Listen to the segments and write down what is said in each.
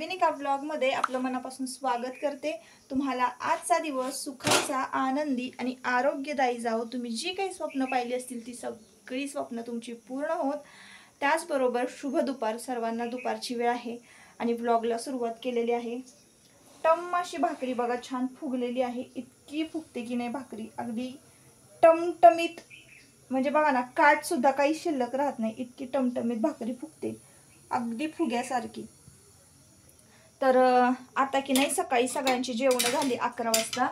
नवीन एका ब्लॉगमध्ये आपलं मनापासून स्वागत करते। तुम्हाला आजचा दिवस सुखाचा, आनंदी आणि आरोग्यदायी जावो। तुम्ही जी काही स्वप्न पाहिली असतील ती सगळी स्वप्न तुमची पूर्ण होत। त्याचबरोबर शुभ दुपार। सर्वांना दुपारची वेळ आहे आणि ब्लॉगला सुरुवात केलेली आहे। टम अशी भाकरी बघा छान फुगलेली आहे। इतकी फुगते की नाही भाकरी, अगदी टमटमीत, म्हणजे बघा ना काट सुद्धा काही शिल्लक राहत नाही, इतकी टमटमीत भाकरी फुगते, अगदी फुग्यासारखी। तर आता की नाही सकाळी सगळ्यांची जेवण झाली 11 वाजता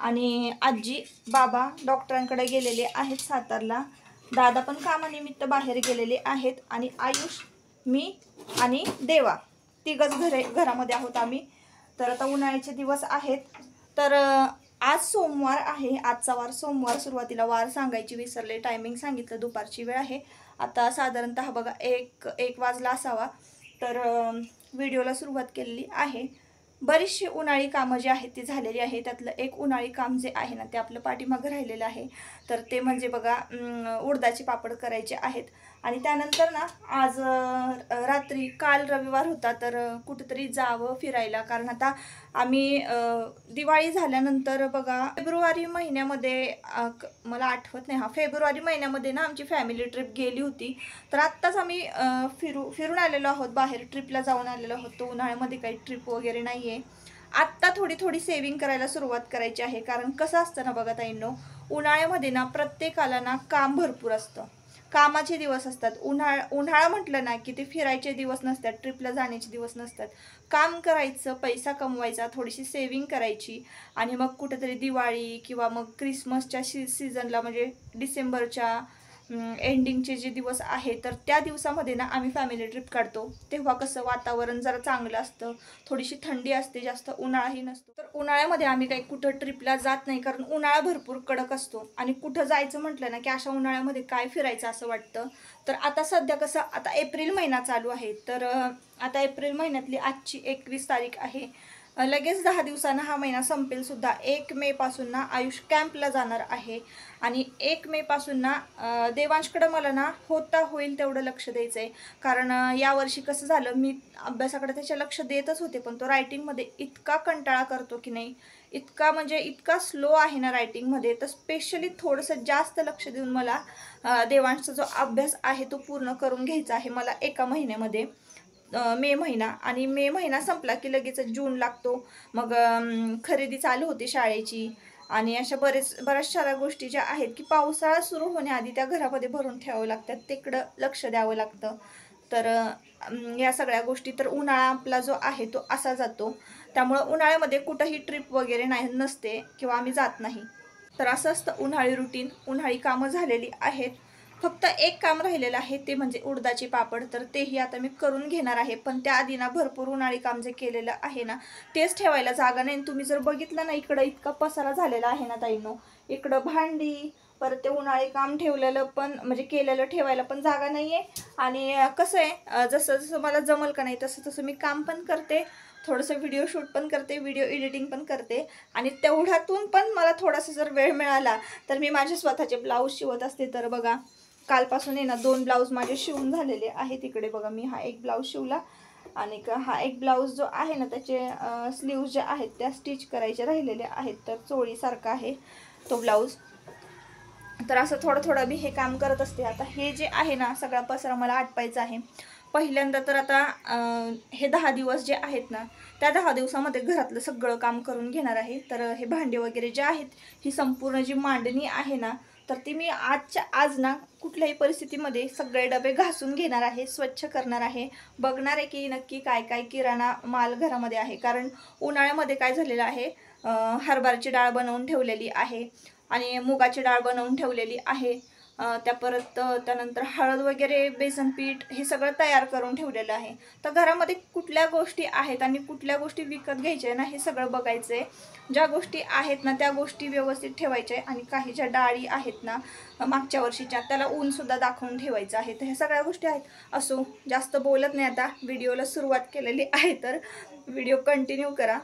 आणि आजी बाबा डॉक्टरांकडे गेलेले आहेत सातारला। दादा पण कामानिमित्त बाहेर गेलेले आहेत आणि आयुष, मी आणि देवा तिघच घरामध्ये आहोत आम्ही। तर आता उन्हाळ्याचे दिवस आहेत। तर आज सोमवार आहे, आजचा वार सोमवार। सुरुवातीला वार सांगायची विसरले, टायमिंग सांगितलं, दुपारची वेळ आहे। आता साधारणतः बघा एक वाजला असावा। तर व्हिडिओला सुरुवात केलेली आहे। बरीचशी उन्हाळी कामं जी आहेत ती झालेली आहे। त्यातलं एक उन्हाळी काम जे आहे ना ते आपलं पाठीमागं राहिलेलं आहे। तर ते म्हणजे बघा उडदाचे पापड करायचे आहेत। आणि त्यानंतर ना आज रात्री, काल रविवार होता, तर कुठेतरी जावं फिरायला। कारण आता आम्ही दिवाळी झाल्यानंतर बघा फेब्रुवारी महिन्यामध्ये, मला आठवत नाही, फेब्रुवारी महिन्यामध्ये ना आमची फॅमिली ट्रिप गेली होती। तर आत्ताच आम्ही फिरून आलेलो आहोत, बाहेर ट्रिपला जाऊन आलेलो आहोत। तो उन्हाळ्यामध्ये काही ट्रिप वगैरे नाही आहे। आत्ता थोडी सेविंग करायला सुरुवात करायची आहे। कारण कसं असतं ना बघा ताईंनो, उन्हाळ्यामध्ये ना प्रत्येकाला ना काम भरपूर असतं, कामाचे दिवस असतात। उन्हाळा म्हटलं ना की ते फिरायचे दिवस नसतात, ट्रिपला जाण्याचे दिवस नसतात। काम करायचं, पैसा कमवायचा, थोडीशी सेविंग करायची आणि मग कुठेतरी दिवाळी किंवा मग क्रिसमसच्या सीझनला, म्हणजे डिसेंबरच्या एंडिंगचे जे दिवस आहे तर त्या दिवसामध्ये ना आम्ही फॅमिली ट्रिप काढतो। तेव्हा कसं वातावरण जरा चांगलं असतं, थोडीशी थंडी असते, जास्त उन्हाळाही नसतो। तर उन्हाळ्यामध्ये आम्ही काही कुठं ट्रिपला जात नाही, कारण उन्हाळा भरपूर कडक असतो आणि कुठं जायचं म्हटलं ना की अशा उन्हाळ्यामध्ये काय फिरायचं असं वाटतं। तर आता सध्या कसं, आता एप्रिल महिना चालू आहे, तर आता एप्रिल महिन्यातली आजची 21 तारीख आहे। लगेच 10 दिवसांना हा महिना संपेल सुद्धा। 1 मे पासून ना आयुष कॅम्पला जाणार आहे आणि 1 मे पासून ना देवांशकडं मला ना होता होईल तेवढं लक्ष द्यायचं आहे। कारण यावर्षी कसं झालं, मी अभ्यासाकडे त्याच्या लक्ष देतच होते, पण तो रायटिंगमध्ये इतका कंटाळा करतो की नाही, इतका म्हणजे इतका स्लो आहे ना रायटिंगमध्ये। तर स्पेशली थोडंसं जास्त लक्ष देऊन मला देवांशचा जो अभ्यास आहे तो पूर्ण करून घ्यायचा आहे मला एका महिन्यामध्ये, मे महिना। आणि मे महिना संपला की लगेच जून लागतो, मग खरेदी चालू होते शाळेची आणि अशा बऱ्याचशा गोष्टी ज्या आहेत की पावसाळा सुरू होण्याआधी त्या घरामध्ये भरून ठेवावं लागतात, तिकडं लक्ष द्यावं लागतं। तर या सगळ्या गोष्टी, तर उन्हाळा आपला जो आहे तो असा जातो। त्यामुळं उन्हाळ्यामध्ये कुठंही ट्रिप वगैरे नसते किंवा आम्ही जात नाही। तर असं असतं उन्हाळी रुटीन। उन्हाळी कामं झालेली आहेत, फक्त एक काम राहिलेलं आहे ते म्हणजे उडदाचे पापड। तर तेही आता मी करून घेणार आहे, पण त्याआधी ना भरपूर उन्हाळी काम जे केलेलं आहे ना तेच ठेवायला जागा नाही। तुम्ही जर बघितलं ना इकडं इतका पसारा झालेला आहे ना ताईंनो, इकडं भांडी, परत ते उन्हाळी काम ठेवलेलं पण, म्हणजे केलेलं ठेवायला पण जागा नाही आहे। आणि कसं आहे, जसं जसं मला जमल का नाही तसं तसं मी काम पण करते, थोडंसं व्हिडिओ शूट पण करते, व्हिडिओ एडिटिंग पण करते। आणि तेवढ्यातून पण मला थोडासा जर वेळ मिळाला तर मी माझे स्वतःचे ब्लाऊज शिवत असते। तर बघा कालपासून आहे ना 2 ब्लाऊज माझे शिवून झालेले आहेत। तिकडे बघा मी हा एक ब्लाऊज शिवला आणि हा एक ब्लाऊज जो आहे ना त्याचे स्लीव्ज ज्या आहेत त्या स्टिच करायचे राहिलेले आहेत। तर चोळीसारखा आहे तो ब्लाऊज। तर असं थोडं मी हे काम करत असते। आता हे जे आहे ना सगळा पसारा मला आटपायचा आहे पहिल्यांदा। तर आता हे 10 दिवस जे आहेत ना त्या 10 दिवसामध्ये घरातलं सगळं काम करून घेणार आहे। तर हे भांडे वगैरे जे आहेत, ही संपूर्ण जी मांडणी आहे ना, तर ती मी आजच्या आज ना कुठल्याही परिस्थितीमध्ये सगळे डबे घासून घेणार आहे, स्वच्छ करणार आहे, बघणार आहे की नक्की काय काय किराणा माल घरामध्ये आहे। कारण उन्हाळ्यामध्ये काय झालेलं आहे, हरभऱ्याची डाळ बनवून ठेवलेली आहे आणि मुगाची डाळ बनवून ठेवलेली आहे, त्यानंतर हळद वगैरे, बेसन पीठ हे सगळं तयार करून ठेवलेलं आहे। तर घरामध्ये कुठल्या गोष्टी आहेत आणि कुठल्या गोष्टी विकत घ्यायच्या ना हे सगळं बघायचं आहे। ज्या गोष्टी आहेत ना त्या गोष्टी व्यवस्थित ठेवायच्या आहे आणि काही ज्या डाळी आहेत ना मागच्या वर्षीच्या त्याला ऊनसुद्धा दाखवून ठेवायचं आहे। तर ह्या सगळ्या गोष्टी आहेत। असो, जास्त बोलत नाही, आता व्हिडिओला सुरुवात केलेली आहे तर व्हिडिओ कंटिन्यू करा।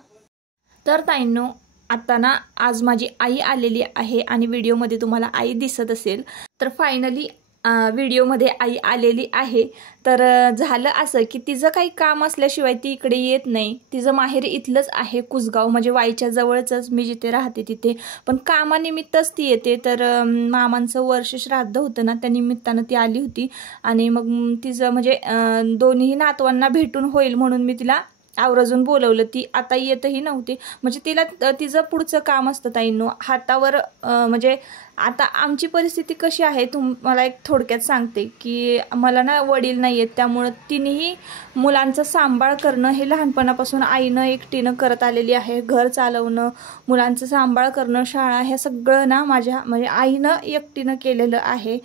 तर ताईंनो, आता ना आज माझी आई आलेली आहे आणि व्हिडिओमध्ये तुम्हाला आई दिसत असेल। तर फायनली व्हिडिओमध्ये आई आलेली आहे. तर झालं असं की तिचं काही काम असल्याशिवाय ती इकडे येत नाही. तिचं माहेर इथलंच आहे, कुसगाव, म्हणजे वाईच्या जवळच मी जिथे राहते तिथे, पण कामानिमित्तच ती येते. तर मामांचं वर्ष श्राद्ध होतं ना, त्या निमित्तानं ती आली होती. आणि मग तिचं म्हणजे दोन्ही नातवांना भेटून होईल म्हणून मी तिला आवर्जून बोलवलं. ती आता येतही नव्हती, म्हणजे तिला तिचं पुढचं काम असतं ताईंनो हातावर. म्हणजे आता आमची परिस्थिती कशी आहे तुम्हाला एक थोडक्यात सांगते की मला ना वडील नाही आहेत, त्यामुळं तिनेही मुलांचं सांभाळ करणं हे लहानपणापासून आईनं एकटीनं करत आलेली आहे. घर चालवणं, मुलांचं सांभाळ करणं, शाळा, हे सगळं ना माझ्या म्हणजे आईनं एकटीनं केलेलं आहे,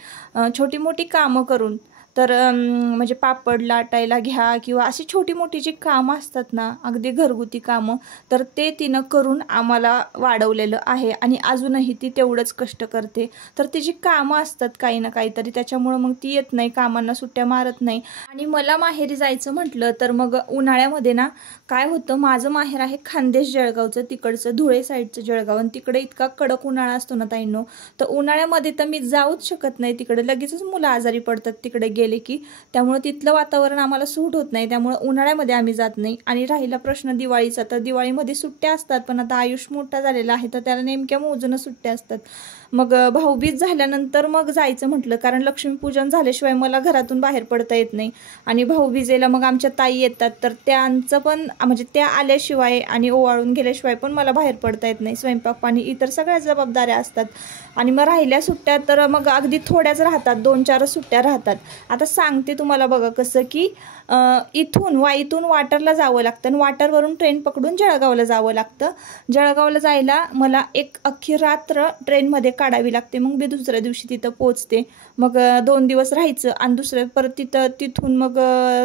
छोटी मोठी कामं करून. तर म्हणजे पापड लाटायला घ्या किंवा अशी छोटी मोठी जी कामं असतात ना, अगदी घरगुती कामं, तर ते तिनं करून आम्हाला वाढवलेलं आहे. आणि अजूनही ती तेवढंच कष्ट करते. तर तिची कामं असतात काही ना काहीतरी, त्याच्यामुळं मग ती येत नाही, कामांना सुट्ट्या मारत नाही. आणि मला माहेरी जायचं म्हटलं तर मग उन्हाळ्यामध्ये ना काय होतं, माझं माहेर आहे खानदेश जळगावचं, तिकडचं धुळे साईडचं जळगाव, आणि तिकडे इतका कडक उन्हाळा असतो ना ताईंनो, तर उन्हाळ्यामध्ये तर मी जाऊच शकत नाही तिकडे, लगेचच मुलं आजारी पडतात तिकडे गेले की. त्यामुळे तिथलं वातावरण आम्हाला सूट होत नाही, त्यामुळे उन्हाळ्यामध्ये आम्ही जात नाही. आणि राहिला प्रश्न दिवाळीचा, तर दिवाळीमध्ये सुट्ट्या असतात, पण आता आयुष मोठा झालेला आहे तर त्याला नेमक्या मोजून सुट्ट्या असतात. मग भाऊबीज झाल्यानंतर मग जायचं म्हटलं, कारण लक्ष्मीपूजन झाल्याशिवाय मला घरातून बाहेर पडता येत नाही. आणि भाऊबीजेला मग आमच्या ताई येतात, तर त्यांचं पण म्हणजे त्या आल्याशिवाय आणि ओवाळून गेल्याशिवाय पण मला बाहेर पडता येत नाही. स्वयंपाक पाणी इतर सगळ्या जबाबदाऱ्या असतात. आणि मग राहिल्या सुट्ट्या तर मग अगदी थोड्याच राहतात, 2-4 सुट्ट्या राहतात. आता सांगते तुम्हाला बघा कसं की इथून वाईतून वाटरला जावं लागतं आणि वाटरवरून ट्रेन पकडून जळगावला जावं लागतं. जळगावला जायला मला एक अख्खी रात्र ट्रेनमध्ये काढावी लागते, मग मी दुसऱ्या दिवशी तिथं पोचते. मग 2 दिवस राहायचं आणि दुसऱ्या परत तिथून मग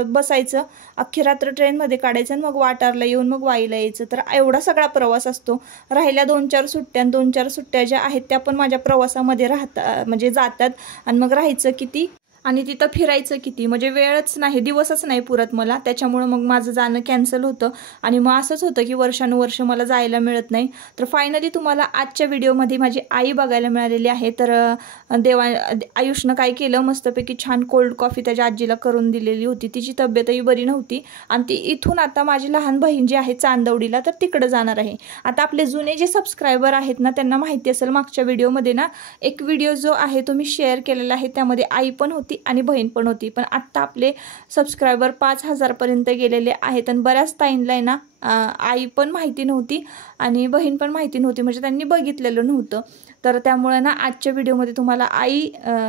बसायचं, अख्खी रात्र ट्रेनमध्ये काढायचं आणि मग वाटारला येऊन मग वाईला यायचं. तर एवढा सगळा प्रवास असतो. राहिल्या 2-4 सुट्ट्या, 2-4 सुट्ट्या ज्या आहेत त्या पण माझ्या प्रवासामध्ये म्हणजे जातात. आणि मग राहायचं किती आणि तिथं फिरायचं किती, म्हणजे वेळच नाही, दिवसच नाही पुरत मला. त्याच्यामुळं मग माझं जाणं कॅन्सल होतं. आणि मग असंच होतं की वर्षानुवर्ष मला जायला मिळत नाही. तर फायनली तुम्हाला आजच्या व्हिडिओमध्ये माझी आई बघायला मिळालेली आहे. तर आयुषनं काय केलं, मस्तपैकी छान कोल्ड कॉफी त्याच्या आजीला करून दिलेली होती. तिची तब्येतही बरी नव्हती आणि ती इथून आता माझी लहान बहीण जी आहे चांदवडीला, तर तिकडं जाणार आहे. आता आपले जुने जे सबस्क्रायबर आहेत ना, त्यांना माहिती असेल, मागच्या व्हिडिओमध्ये ना एक व्हिडिओ जो आहे तो मी शेअर केलेला आहे, त्यामध्ये आई पण होती आणि बहीण पण होती. पण आत्ता आपले सबस्क्रायबर 5,000 पर्यंत गेलेले आहेत. आणि बऱ्याच ताईंना ना आई पण माहिती नव्हती आणि बहीण पण माहिती नव्हती, म्हणजे त्यांनी बघितलेलं नव्हतं. तर त्यामुळे ना आजच्या व्हिडिओमध्ये तुम्हाला आई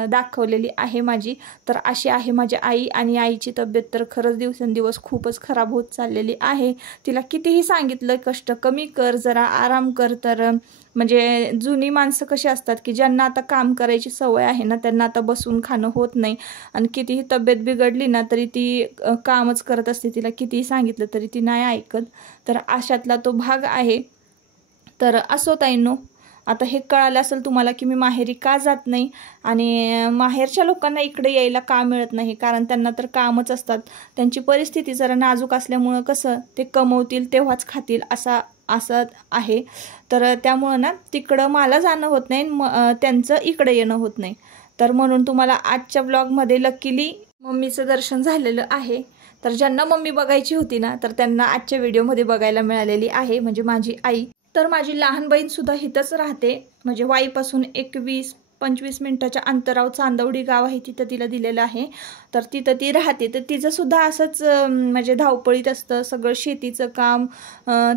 दाखवलेली आहे माझी. तर अशी आहे माझी आई. आणि आईची तब्येत तर खरंच दिवसेंदिवस खूपच खराब होत चाललेली आहे. तिला कितीही सांगितलं कष्ट कमी कर, जरा आराम कर, तर म्हणजे जुनी माणसं कशी असतात की ज्यांना आता काम करायची सवय आहे ना, त्यांना आता बसून खाणं होत नाही. आणि कितीही तब्येत बिघडली ना तरी ती कामच करत असते. तिला कितीही सांगितलं तरी ती नाही ऐकत. तर अशातला तो भाग आहे. तर असो ताईंनो, आता हे कळालं असेल तुम्हाला की मी माहेरी का जात नाही आणि माहेरच्या लोकांना इकडे यायला का मिळत नाही, कारण त्यांना तर कामच असतात. त्यांची परिस्थिती जरा नाजूक असल्यामुळं कसं ते कमवतील तेव्हाच खातील असं आहे. तर त्यामुळं ना तिकडं मला जाणं होत नाही, त्यांचं इकडे येणं होत नाही. तर म्हणून तुम्हाला आजच्या ब्लॉगमध्ये लकीली मम्मीचं दर्शन झालेलं आहे. तर ज्यांना मम्मी बघायची होती ना, तर त्यांना आजच्या व्हिडिओमध्ये बघायला मिळालेली आहे, म्हणजे माझी आई. तर माझी लहान बहीणसुद्धा इथंच राहते, म्हणजे वाईपासून 20-25 मिनिटाच्या अंतरावर चांदवडी गाव आहे, तिथं तिला दिलेलं आहे. तर तिथं ती राहते. तर तिचंसुद्धा असंच म्हणजे धावपळीत असतं सगळं, शेतीचं काम,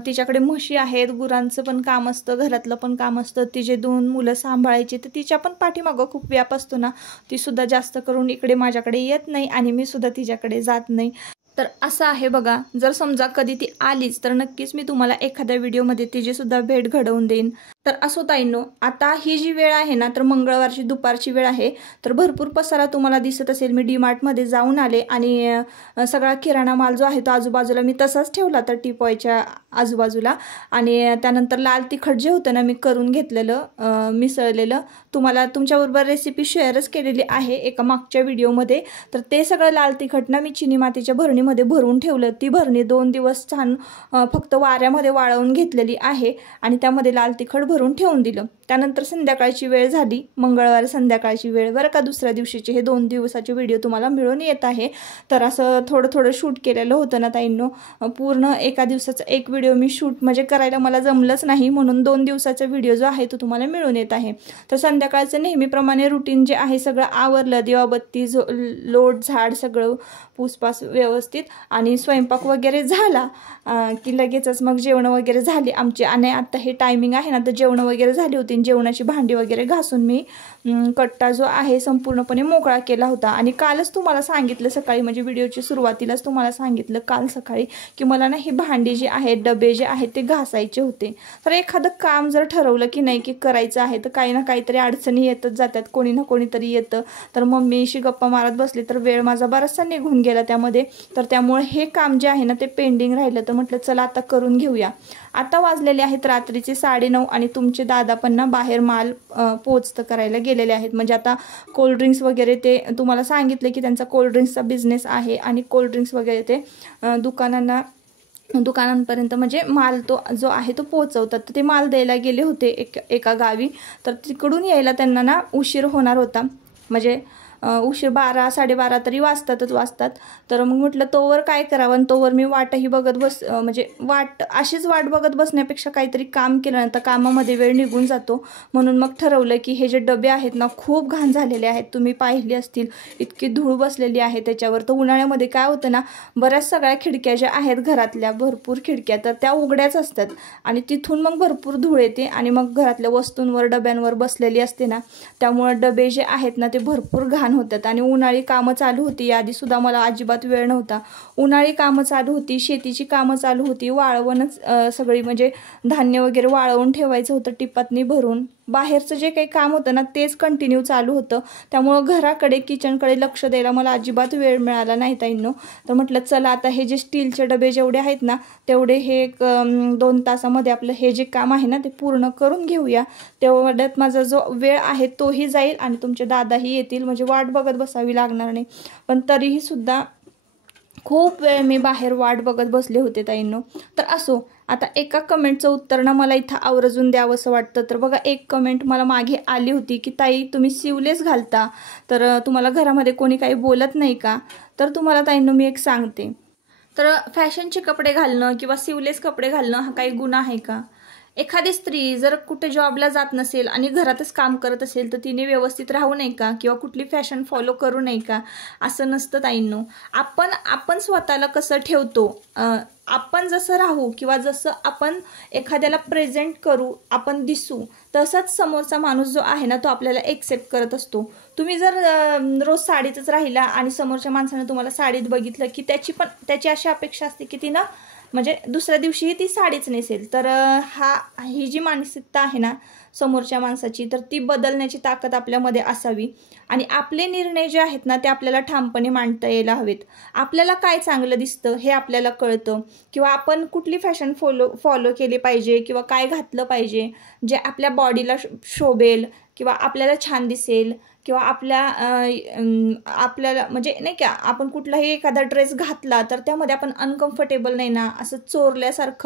तिच्याकडे म्हशी आहेत, गुरांचं पण काम असतं, घरातलं पण काम असतं, तिचे 2 मुलं सांभाळायची. तर तिच्या पण पाठीमागं खूप व्याप असतो ना, तीसुद्धा जास्त करून इकडे माझ्याकडे येत नाही आणि मी सुद्धा तिच्याकडे जात नाही. तर असं आहे बघा. जर समजा कधी ती आलीच तर नक्कीच मी तुम्हाला एखाद्या व्हिडिओमध्ये तिचीसुद्धा भेट घडवून देईन. तर असो ताईंनो, आता ही जी वेळ आहे ना, तर मंगळवारची दुपारची वेळ आहे. तर भरपूर पसारा तुम्हाला दिसत असेल. मी डीमार्टमध्ये जाऊन आले आणि सगळा किराणा माल जो आहे तो आजूबाजूला मी तसाच ठेवला तर टीपॉयच्या आजूबाजूला. आणि त्यानंतर लाल तिखट जे होतं ना मी करून घेतलेलं मिसळलेलं, तुम्हाला तुमच्याबरोबर रेसिपी शेअरच केलेली आहे एका मागच्या व्हिडिओमध्ये. तर ते सगळं लाल तिखट ना मी चिनी मातीच्या भरणीमध्ये भरणीमध्ये भरून ठेवलं. ती भरणी 2 दिवस छान फक्त वाऱ्यामध्ये वाळवून घेतलेली आहे आणि त्यामध्ये लाल तिखट भरून ठेवून दिलं. त्यानंतर संध्याकाळची वेळ झाली, मंगळवार संध्याकाळची वेळ बरं का, दुसऱ्या दिवशीचे हे 2 दिवसाचे व्हिडिओ तुम्हाला मिळून येत आहे. तर असं थोडं थोडं शूट केलेलं होतं ना ताईंनो, पूर्ण एका दिवसाचा एक व्हिडिओ मी शूट म्हणजे करायला मला जमलंच नाही, म्हणून 2 दिवसाचा व्हिडिओ जो आहे तो तुम्हाला मिळून येत आहे. तर संध्याकाळचं नेहमीप्रमाणे रुटीन जे आहे सगळं आवरलं, दिवाबत्ती लोट झाड सगळं पूसपास व्यवस्थित आणि स्वयंपाक वगैरे झाला की लगेचच मग जेवण वगैरे झाली आमची. आणि आता हे टायमिंग आहे ना, तर जेवण वगैरे झाली होती. जेवणाची भांडी वगैरे घासून मी कट्टा जो आहे संपूर्णपणे मोकळा केला होता. आणि कालच तुम्हाला सांगितलं सकाळी, म्हणजे व्हिडिओची सुरुवातीलाच तुम्हाला सांगितलं काल सकाळी की मला ना ही भांडी जी आहेत, डबे जे आहेत ते घासायचे होते. तर एखादं काम जर ठरवलं की नाही की करायचं आहे तर काही ना काहीतरी अडचणी येतच जातात, कोणी ना कोणीतरी येतं. तर मम्मीशी गप्पा मारत बसले तर वेळ माझा बराचसा निघून गेला त्यामध्ये. तर त्यामुळे हे काम जे आहे ना ते पेंडिंग राहिलं, तर म्हटलं चला आता करून घेऊया. आता वाजलेले आहेत रात्रीचे 9:30 आणि तुमचे दादा पण ना बाहेर माल पोचतं करायला गेलेले आहेत. म्हणजे आता कोल्ड्रिंक्स वगैरे ते तुम्हाला सांगितलं की त्यांचा कोल्ड्रिंक्सचा बिझनेस आहे आणि कोल्ड्रिंक्स वगैरे ते दुकानांपर्यंत म्हणजे माल तो जो आहे तो पोहोचवतात. तर ते माल द्यायला गेले होते एका गावी. तर तिकडून यायला त्यांना ना उशीर होणार होता, म्हणजे उशीर 12 साडेबारा तरी वाजतात. तर मग म्हटलं तोवर काय करावं, आणि तोवर मी वाटही बघत म्हणजे अशीच वाट बघत बसण्यापेक्षा काहीतरी काम केलं ना तर कामामध्ये वेळ निघून जातो. म्हणून मग ठरवलं की हे जे डबे आहेत ना खूप घाण झालेले आहेत, तुम्ही पाहिली असतील, इतकी धूळ बसलेली आहे त्याच्यावर. तर उन्हाळ्यामध्ये काय होतं ना, बऱ्याच सगळ्या खिडक्या ज्या आहेत घरातल्या, भरपूर खिडक्या, तर त्या उघड्याच असतात आणि तिथून मग भरपूर धूळ येते आणि मग घरातल्या वस्तूंवर डब्यांवर बसलेली असते ना, त्यामुळे डबे जे आहेत ना ते भरपूर घाण होतात. आणि उन्हाळी कामं चालू होती, याआधी सुद्धा मला अजिबात वेळ नव्हता. उन्हाळी कामं चालू होती, शेतीची कामं चालू होती, वाळवणच सगळी म्हणजे धान्य वगैरे वाळवून ठेवायचं होतं टिपातनी भरून. बाहेरचं जे काही काम होतं ना तेच कंटिन्यू चालू होतं. त्यामुळं घराकडे किचनकडे लक्ष द्यायला मला अजिबात वेळ मिळाला नाही ताईंनो. तर म्हटलं चला आता हे जे स्टीलचे डबे जेवढे आहेत ना तेवढे हे 2 तासामध्ये आपलं हे जे काम आहे ना ते पूर्ण करून घेऊया. तेवढ्यात माझा जो वेळ आहे तोही जाईल आणि तुमचे दादाही येतील, म्हणजे वाट बघत बसावी लागणार नाही. पण तरीही सुद्धा खूप वेळ मी बाहेर वाट बघत बसले होते ताईंनो. तर असो, आता एका कमेंटचं उत्तर ना मला इथं आवर्जून द्यावंसं वाटतं. तर बघा, एक कमेंट मला मागे आली होती की ताई तुम्ही सिवलेस घालता तर तुम्हाला घरामध्ये कोणी काही बोलत नाही का? तर तुम्हाला ताईंनो मी एक सांगते, तर फॅशनचे कपडे घालणं किंवा सिवलेस कपडे घालणं हा काही गुन्हा आहे का? एखादी स्त्री जर कुठे जॉबला जात नसेल आणि घरातच काम करत असेल तर तिने व्यवस्थित राहू नये का, किंवा कुठली फॅशन फॉलो करू नये का? असं नसतं ताईंनो. आपण स्वतःला कसं ठेवतो, आपण जसं राहू किंवा जसं आपण एखाद्याला प्रेझेंट करू, आपण दिसू, तसाच समोरचा माणूस जो आहे ना तो आपल्याला एक्सेप्ट करत असतो. तुम्ही जर रोज साडीतच राहिला आणि समोरच्या माणसाने तुम्हाला साडीत बघितलं की त्याची अशी अपेक्षा असते की तिनं म्हणजे दुसऱ्या दिवशीही ती साडीच नेसेल. तर ही जी मानसिकता आहे ना समोरच्या माणसाची, तर ती बदलण्याची ताकद आपल्यामध्ये असावी. आणि आपले निर्णय जे आहेत ना ते आपल्याला ठामपणे मांडता यायला हवेत. आपल्याला काय चांगलं दिसतं हे आपल्याला कळतं, किंवा आपण कुठली फॅशन फॉलो केली पाहिजे किंवा काय घातलं पाहिजे जे आपल्या बॉडीला शोभेल किंवा आपल्याला छान दिसेल, किंवा आपल्याला म्हणजे नाही का, आपण कुठलाही एखादा ड्रेस घातला तर त्यामध्ये आपण अनकम्फर्टेबल नाही ना, असं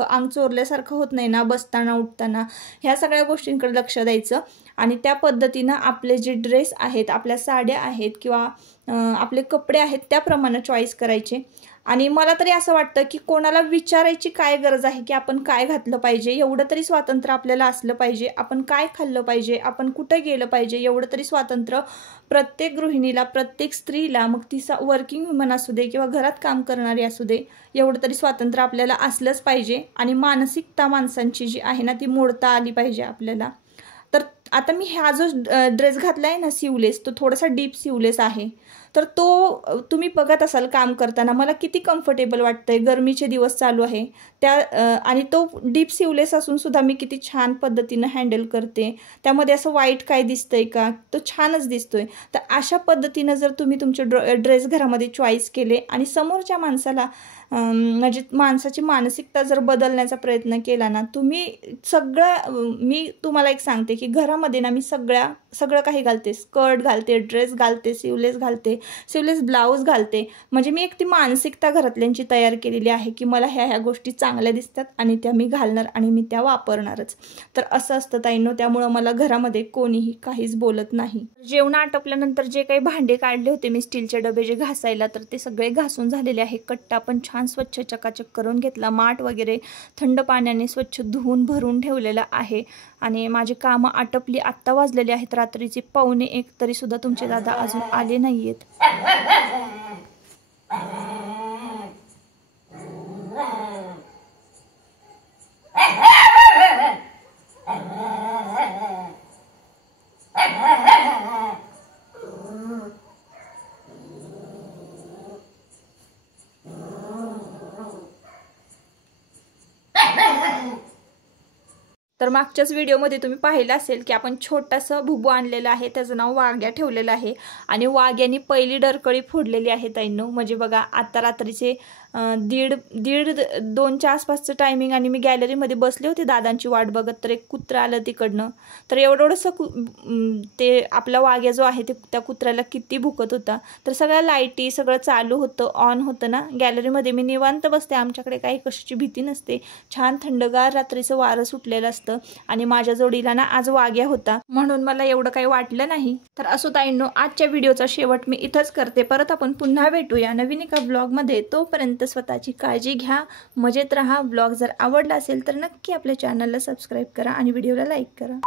अंग चोरल्यासारखं होत नाही ना बसताना उठताना, ह्या सगळ्या गोष्टींकडे लक्ष द्यायचं. आणि त्या पद्धतीनं आपले जे ड्रेस आहेत, आपल्या साड्या आहेत किंवा आपले कपडे आहेत त्याप्रमाणे चॉईस करायचे. आणि मला तरी असं वाटतं की कोणाला विचारायची काय गरज आहे की आपण काय घातलं पाहिजे, एवढं तरी स्वातंत्र्य आपल्याला असलं पाहिजे. आपण काय खाल्लं पाहिजे, आपण कुठं गेलं पाहिजे, एवढं तरी स्वातंत्र्य प्रत्येक गृहिणीला, प्रत्येक स्त्रीला, मग ती वर्किंग वुमन असू दे किंवा घरात काम करणारी असू दे, एवढं तरी स्वातंत्र्य आपल्याला असलंच पाहिजे. आणि मानसिकता माणसांची जी आहे ना ती मोडता आली पाहिजे आपल्याला. तर आता मी हा जो ड्रेस घातला आहे ना सिवलेस, तो थोडासा डीप सिवलेस आहे. तर तो तुम्ही बघत असाल काम करताना मला किती कम्फर्टेबल वाटतंय. गरमीचे दिवस चालू आहे आणि तो डीप सिवलेस असून सुद्धा मी किती छान पद्धतीनं हँडल करते. त्यामध्ये असं वाईट काय दिसतंय का, तो छानच दिसतोय. तर अशा पद्धतीनं जर तुम्ही तुमचे ड्रेस घरामध्ये चॉईस केले आणि समोरच्या माणसाला म्हणजे माणसाची मानसिकता जर बदलण्याचा प्रयत्न केला ना तुम्ही, मी तुम्हाला एक सांगते की घरामध्ये ड्रेसामध्ये ना मी सगळं काही घालते, स्कर्ट घालते, ड्रेस घालते, सिवलेस घालते, सिवलेस ब्लाऊज घालते. म्हणजे मी एक ती मानसिकता घरातल्यांची तयार केलेली आहे की मला ह्या गोष्टी चांगल्या दिसतात आणि त्या मी घालणार आणि मी त्या वापरणारच. तर असं असतं ताईंनो, त्यामुळं मला घरामध्ये कोणीही काहीच बोलत नाही. जेवण आटपल्यानंतर जे काही भांडे काढले होते मी स्टीलचे डबे जे घासायला, तर ते सगळे घासून झालेले आहे. कट्टा पण छान स्वच्छ चकाचक करून घेतला, माठ वगैरे थंड पाण्याने स्वच्छ धुवून भरून ठेवलेलं आहे. आणि माझी कामं आटपली. आत्ता वाजलेले आहेत रात्रीचे 1:45, तरी सुद्धा तुमचे दादा अजून आले नाहीयेत. तर मागच्याच व्हिडिओमध्ये तुम्ही पाहिलं असेल की आपण छोटंसं भुबू आणलेलं आहे, त्याचं नाव वाघ्या ठेवलेलं आहे. आणि वाघ्याने पहिली डरकळी फोडलेली आहे ताईंनो. म्हणजे बघा, आता रात्रीचे 1:30-2च्या आसपासचं टायमिंग आणि मी गॅलरीमध्ये बसले होते दादांची वाट बघत, तर एक कुत्रा आलं तिकडनं. तर एवढंसं ते आपला वाघ्या जो आहे ते त्या कुत्र्याला किती भुकत होता. तर सगळ्या लाईटी सगळं चालू होतं, ऑन होतं ना गॅलरीमध्ये. मी निवांत बसते, आमच्याकडे काही कशाची भीती नसते. छान थंडगार रात्रीचं वारं सुटलेलं असतं आणि माझ्या जोडीला ना आज वाघ्या होता, म्हणून मला एवढं काही वाटलं नाही. तर असो ताईंनो, आजच्या व्हिडिओचा शेवट मी इथंच करते. परत आपण पुन्हा भेटूया नवीन एका ब्लॉगमध्ये. तोपर्यंत स्वतःची काळजी घ्या, मजेत राहा. ब्लॉग जर आवडला असेल तर नक्की आपल्या चॅनलला सबस्क्राईब करा आणि व्हिडिओला लाईक करा.